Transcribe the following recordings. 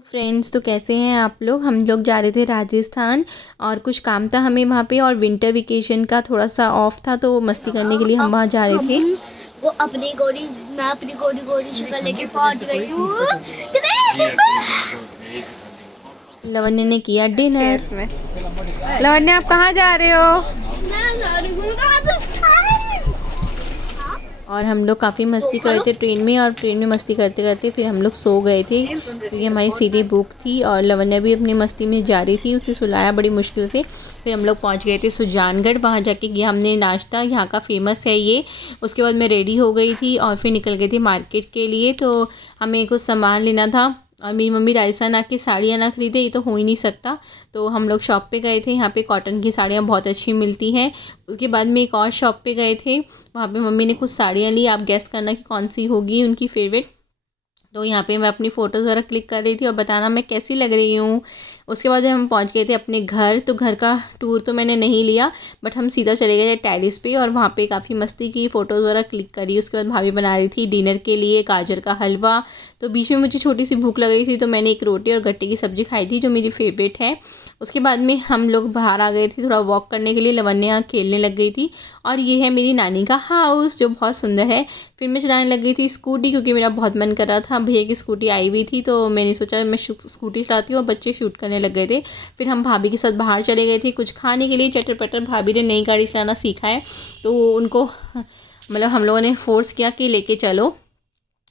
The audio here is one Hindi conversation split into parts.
फ्रेंड्स, तो कैसे हैं आप लोग। हम लोग जा रहे थे राजस्थान और कुछ काम था हमें वहाँ पे, और विंटर वेकेशन का थोड़ा सा ऑफ था तो मस्ती करने के लिए हम वहाँ जा रहे थे। वो मैं अपनी गोरी गोरी शक्ल लेके पहुंच गई हूँ। लवन्य ने किया डिनर। लवन्य, आप कहाँ जा रहे हो। मैं जा रही हूँ राजस्थान। और हम लोग काफ़ी मस्ती कर रहे थे ट्रेन में, और ट्रेन में मस्ती करते करते फिर हम लोग सो गए थे क्योंकि हमारी सीटें बुक थी। और लवन्या भी अपनी मस्ती में जा रही थी, उसे सुलाया बड़ी मुश्किल से। फिर हम लोग पहुंच गए थे सुजानगढ़। वहाँ जाके किया हमने नाश्ता, यहाँ का फेमस है ये। उसके बाद मैं रेडी हो गई थी और फिर निकल गई थी मार्केट के लिए। तो हमें कुछ सामान लेना था और मेरी मम्मी राजस्थान आके साड़ियाँ ना खरीदे, ये तो हो ही नहीं सकता। तो हम लोग शॉप पे गए थे, यहाँ पे कॉटन की साड़ियाँ बहुत अच्छी मिलती हैं। उसके बाद में एक और शॉप पे गए थे, वहाँ पे मम्मी ने कुछ साड़ियाँ ली। आप गेस करना कि कौन सी होगी उनकी फेवरेट। तो यहाँ पे मैं अपनी फ़ोटोज़ वगैरह क्लिक कर रही थी और बताना मैं कैसी लग रही हूँ। उसके बाद हम पहुँच गए थे अपने घर। तो घर का टूर तो मैंने नहीं लिया, बट हम सीधा चले गए थे टेरिस पे और वहाँ पे काफ़ी मस्ती की, फ़ोटोज़ वगैरह क्लिक करी। उसके बाद भाभी बना रही थी डिनर के लिए गाजर का हलवा। तो बीच में मुझे छोटी सी भूख लग रही थी तो मैंने एक रोटी और गट्टे की सब्ज़ी खाई थी जो मेरी फेवरेट है। उसके बाद में हम लोग बाहर आ गए थे थोड़ा वॉक करने के लिए। लवन्या खेलने लग गई थी। और ये है मेरी नानी का हाउस जो बहुत सुंदर है। फिर मैं चलाने लग गई थी स्कूटी क्योंकि मेरा बहुत मन कर रहा था। भैया की स्कूटी आई हुई थी तो मैंने सोचा मैं स्कूटी चलाती हूँ और बच्चे शूट करने लग गए थे। फिर हम भाभी के साथ बाहर चले गए थे कुछ खाने के लिए, चटर पटर। भाभी ने नई गाड़ी चलाना सीखा है तो उनको मतलब हम लोगों ने फ़ोर्स किया कि लेके चलो।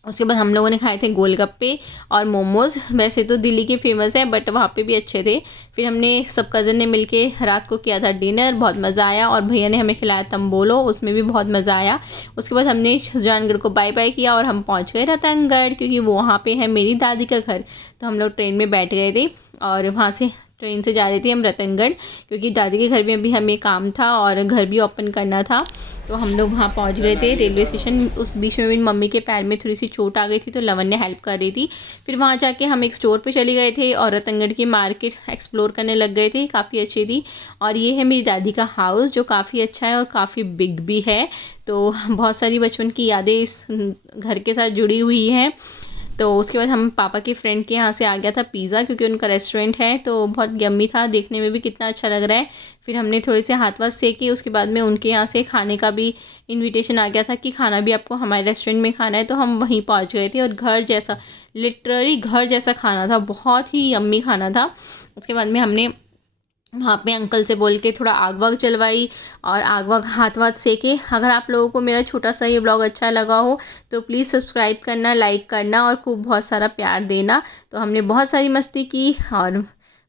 उसके बाद हम लोगों ने खाए थे गोलगप्पे और मोमोज़। वैसे तो दिल्ली के फेमस है बट वहाँ पे भी अच्छे थे। फिर हमने सब कज़न ने मिलके रात को किया था डिनर, बहुत मज़ा आया। और भैया ने हमें खिलाया तंबोलो, उसमें भी बहुत मज़ा आया। उसके बाद हमने सुजानगढ़ को बाय बाय किया और हम पहुँच गए रतनगढ़ क्योंकि वो वहाँ पे है मेरी दादी का घर। तो हम लोग ट्रेन में बैठ गए थे और वहाँ से ट्रेन से जा रहे थे हम रतनगढ़ क्योंकि दादी के घर में भी हमें काम था और घर भी ओपन करना था। तो हम लोग वहाँ पहुँच गए थे रेलवे स्टेशन। उस बीच में मेरी मम्मी के पैर में थोड़ी सी चोट आ गई थी तो लवन्या हेल्प कर रही थी। फिर वहाँ जाके हम एक स्टोर पे चले गए थे और रतनगढ़ की मार्केट एक्सप्लोर करने लग गए थे, काफ़ी अच्छी थी। और ये है मेरी दादी का हाउस जो काफ़ी अच्छा है और काफ़ी बिग भी है। तो बहुत सारी बचपन की यादें इस घर के साथ जुड़ी हुई हैं। तो उसके बाद हम पापा के फ्रेंड के यहाँ से आ गया था पिज़्ज़ा क्योंकि उनका रेस्टोरेंट है तो बहुत यम्मी था, देखने में भी कितना अच्छा लग रहा है। फिर हमने थोड़े से हाथ वाथ सेके। उसके बाद में उनके यहाँ से खाने का भी इनविटेशन आ गया था कि खाना भी आपको हमारे रेस्टोरेंट में खाना है। तो हम वहीं पहुँच गए थे और घर जैसा, लिटरली घर जैसा खाना था, बहुत ही यम्मी खाना था। उसके बाद में हमने वहाँ पे अंकल से बोल के थोड़ा आग वाग जलवाई और आग वाग हाथ वाथ सेके। अगर आप लोगों को मेरा छोटा सा ये ब्लॉग अच्छा लगा हो तो प्लीज़ सब्सक्राइब करना, लाइक करना और खूब बहुत सारा प्यार देना। तो हमने बहुत सारी मस्ती की और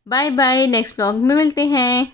बाय बाय, नेक्स्ट ब्लॉग में मिलते हैं।